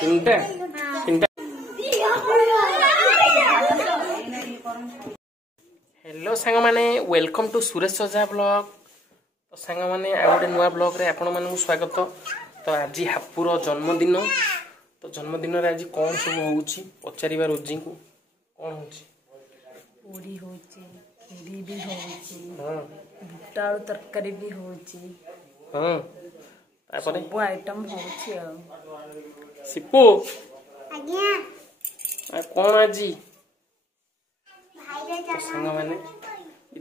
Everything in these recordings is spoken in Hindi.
তিনটা हेलो सांग माने welcome to Suresh Ojha blog. तो सांग माने आ गोटे नुआ ब्लॉग रे आपण मानू स्वागत। तो आज हापुर जन्मदिन। तो जन्मदिन रे आज कौन सब होउची पचारिबा रोजी को कौन होउची? पूरी होउची, खीरी भी होउची, हां बुटाळू तरकारी भी होउची, हां तापरे सब आइटम होउची। आ सिपू आज्ञा आ कौन आजी तो सांग माने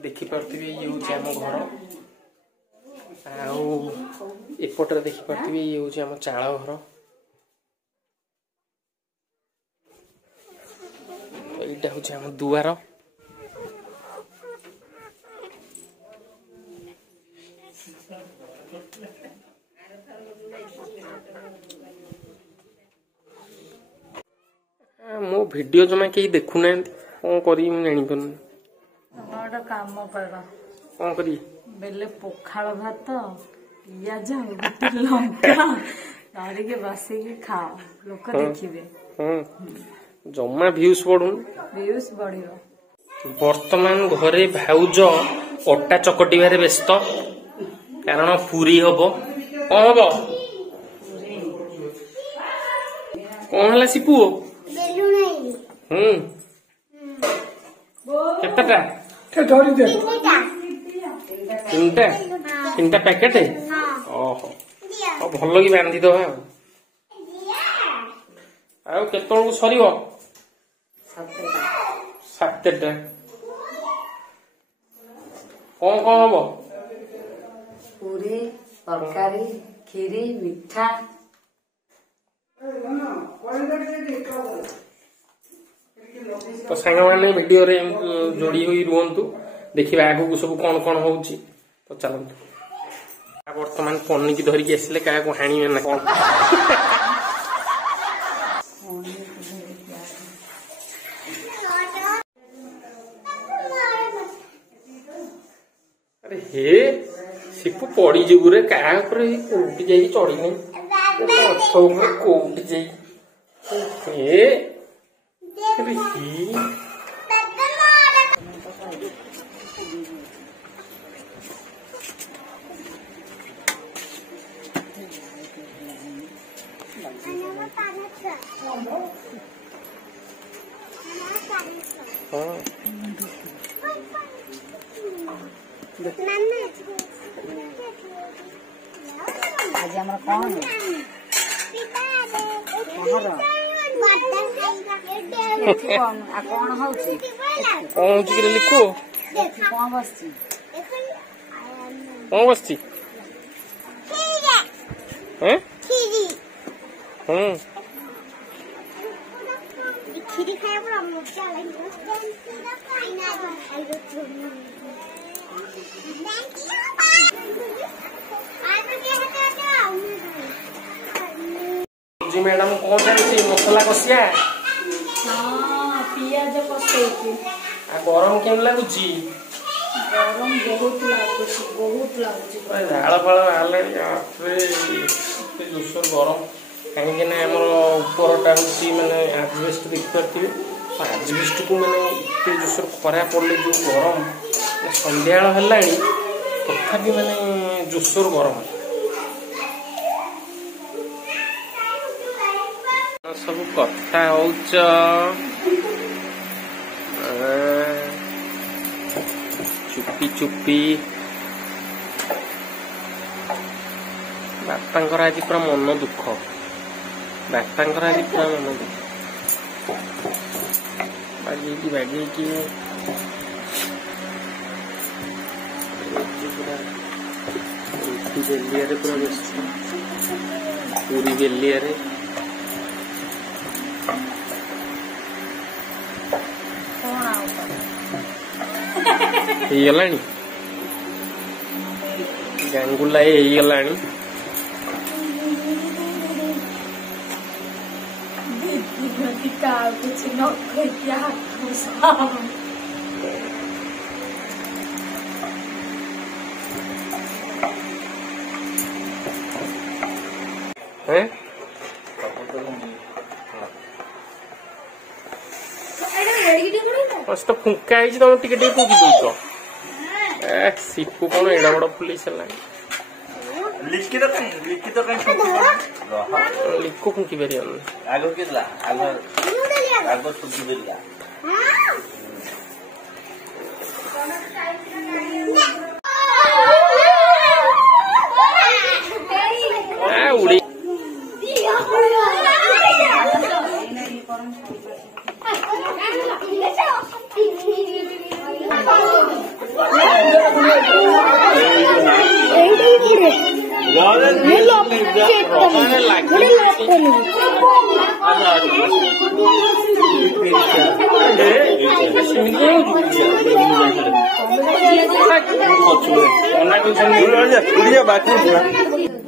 देखि पारथिबे ये होची हम घर आउ एपटर देखि पारथिबे ये होची हम चाळ घर। तो एटा होची हम दुआर। मो वीडियो जमा के देखु ना कौन करी जानी पानी गोटे काम कर कौन करी बेले पखाल भात पियाज लंका धरिके बसिकी खाओ लोक देखिबे। जमा व्यूज बढ़ुन व्यूज बढ़ियो। वर्तमान घरे भाउज अटा चकटिबारे व्यस्त कारण पूरी हबो कौन हबो कौन हला सिपु केतटा तीनटा पैकेट ओहो भल कि बांधी दबा आ केतळू सरीबो सातटा कौन कौन हबो पूरी तरकारी खीरी मिठा। तो सांग माने वीडियो रे जोड़ी हुई रुहंतु देखिबा आगु सब कौन कौन होउची। तो चलंतु वर्तमान पन्नी की धरिकी आसिले का को हाणी ना कौन अरे हे सिपु पड़ी जिबु रे का ऊपर कोउटी जाई चढ़ी नहीं तो ऊपर कोउटी जाई हे अरे ही आज हमरा कौन कौन होउची कौन होउची के लिखो कौन बसची कौन बसची हैं खीरी खाया पर हम क्या लेंगे जी मैडम कौन जानी मसला कसिया हां पियाज कसेची आ गरम केम लागुची गरम बहुत लागुची झाड़ फाड़ बाहर जोसर गरम कहीं उपरटा हूँ मैंने आजबेस्ट देखिपे आजबेस्ट को मैंने जोसर खरा पड़े जो गरम सन्ध्या है तथापि मैंने जोसर गरम सब कथा हो चुपी चुपी बापांकर आज पूरा मन दुख बापांकर आज पूरा मन दुख बागेकी बेलिया पूरा व्यस्त पूरी बेलिया ହେଇଗଲାଣି ଗାଙ୍ଗୁଲାଏ ହେଇଗଲାଣି। କିଛି ନ କହିକି तो फुंका है तुम टे फुंकी दौच सीपू कौन एड़ा बड़ पुलिस लिखित लिखो फुंकी पारि आग के आग फुंकी पारा उड़ी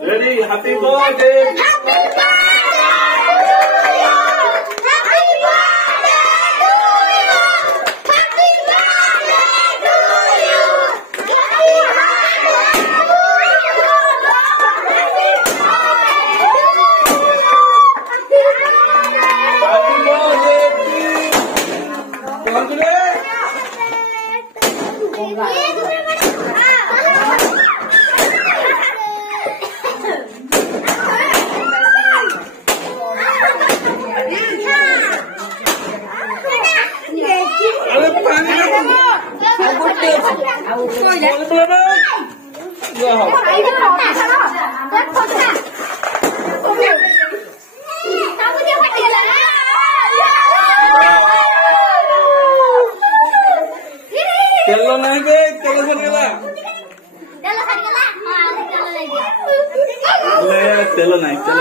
Ready, happy birthday. तेल नहीं बे तेल सरिगला तेल नहीं तेल